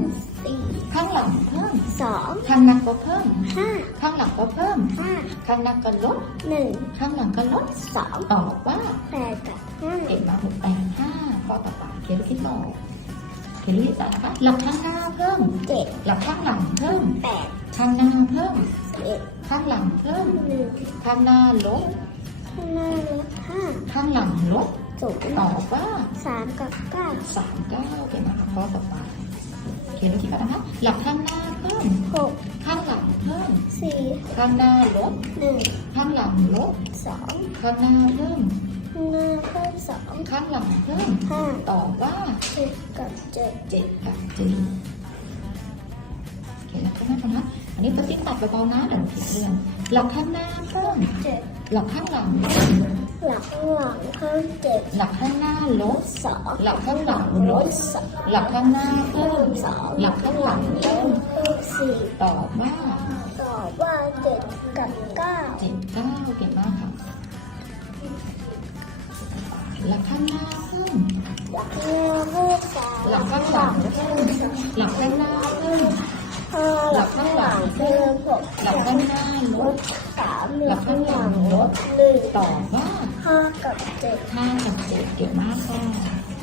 มสี่ข้างหลังเพิ่มสองข้างหน้าก็เพิ่มห้าข้างหลังก็เพิ่มห้าข้างหน้าก็ลดหนึ่งข้างหลังก็ลดสองตอบว่าแปดกับห้าเก่งมากหกแปดห้าข้อต่อไปเขียนคิดต่อเขียนลิสต์นะคะหลักข้างหน้าเพิ่มเจ็ดหลักข้างหลังเพิ่มแปดข้างหน้าเพิ่มสิบเอ็ดข้างหลังเพิ่มหนึ่งข้างหน้าลดข้างหน้าลดห้าข้างหลังลดศูนย์ตอบว่าสามกับเก้าสามเก้าเก่งมากค่ะข้อต่อไป เขียนคิดก่อนนะคะ หลักข้างหน้าเพิ่มหกข้างหลังเพิ่มสี่ข้างหน้าลดหนึ่งข้างหลังลดสองข้างหน้าเพิ่มข้างหน้าเพิ่มสองข้างหลังเพิ่มห้าตอบว่าสิบกับเจ็ดเจ็ดกับจีโอเคแล้วข้างหน้ากันนะอันนี้ประสิทธิ์ตัดเบาๆนะเดี๋ยวผิดเรื่องหลักข้างหน้าเพิ่มเจ็ดหลักข้างหลัง หลักข้างหลังเพิ่มเจ็ดหลักข้างหน้าลดสองหลักข้างหลังลดสองหลักข้างหน้าเพิ่มสองหลักข้างหลังเพิ่มเพิ่มสี่ตอบว่าตอบว่าเจ็ดกับเก้าเจ็ดเก้าเก่งมากค่ะหลักข้างหน้าเพิ่มหลักข้างหน้าเพิ่มสามหลักข้างหลังเพิ่มหลักข้างหน้าเพิ่มหลักข้างหลังเพิ่มหลักข้างหน้าลดสามหลักข้างหลังลดหนึ่งตอบว่า ห้ากับเจ็ด ห้ากับเจ็ดเก่งมากค่ะ